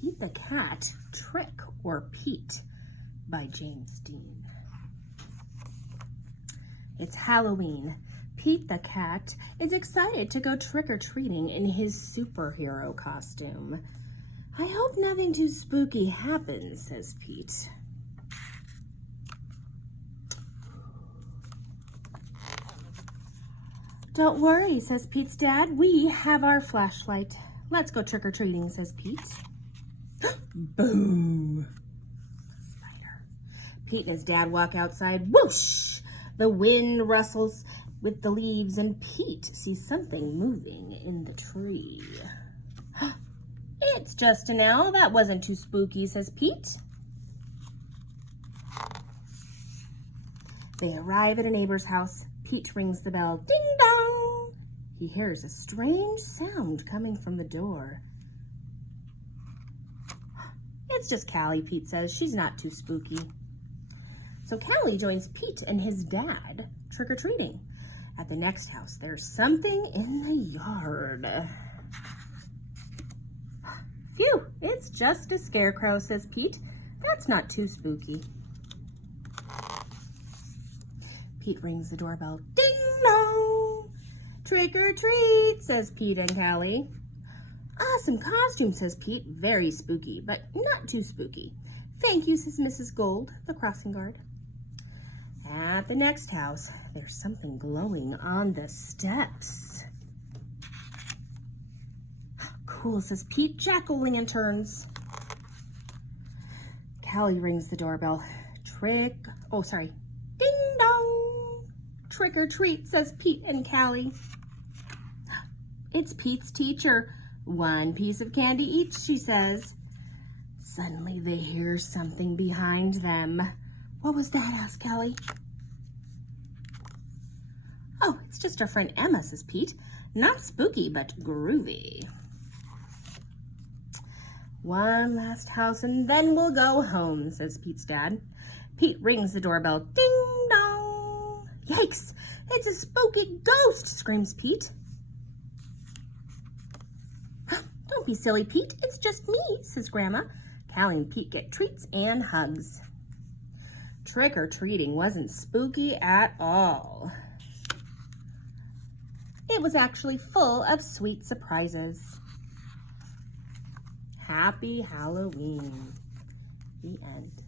Pete the Cat, Trick or Pete by James Dean. It's Halloween. Pete the Cat is excited to go trick-or-treating in his superhero costume. I hope nothing too spooky happens, says Pete. Don't worry, says Pete's dad. We have our flashlight. Let's go trick-or-treating, says Pete. Boo! Spider. Pete and his dad walk outside. Whoosh! The wind rustles with the leaves, and Pete sees something moving in the tree. It's just an owl. That wasn't too spooky, says Pete. They arrive at a neighbor's house. Pete rings the bell. Ding dong! He hears a strange sound coming from the door. It's just Callie, Pete says. She's not too spooky. So Callie joins Pete and his dad trick-or-treating. At the next house, there's something in the yard. Phew, it's just a scarecrow, says Pete. That's not too spooky. Pete rings the doorbell. Ding dong! Trick or treat, says Pete and Callie. Awesome costume, says Pete. Very spooky, but not too spooky. Thank you, says Mrs. Gold, the crossing guard. At the next house, there's something glowing on the steps. Cool, says Pete. Jack-o'-lanterns. Callie rings the doorbell. Ding dong! Trick or treat, says Pete and Callie. It's Pete's teacher. One piece of candy each, she says. Suddenly they hear something behind them. What was that? Asked Callie. Oh, it's just our friend Emma, says Pete. Not spooky, but groovy. One last house and then we'll go home, says Pete's dad. Pete rings the doorbell. Ding dong! Yikes! It's a spooky ghost, screams Pete. Don't be silly, Pete. It's just me, says Grandma. Callie and Pete get treats and hugs. Trick-or-treating wasn't spooky at all. It was actually full of sweet surprises. Happy Halloween. The end.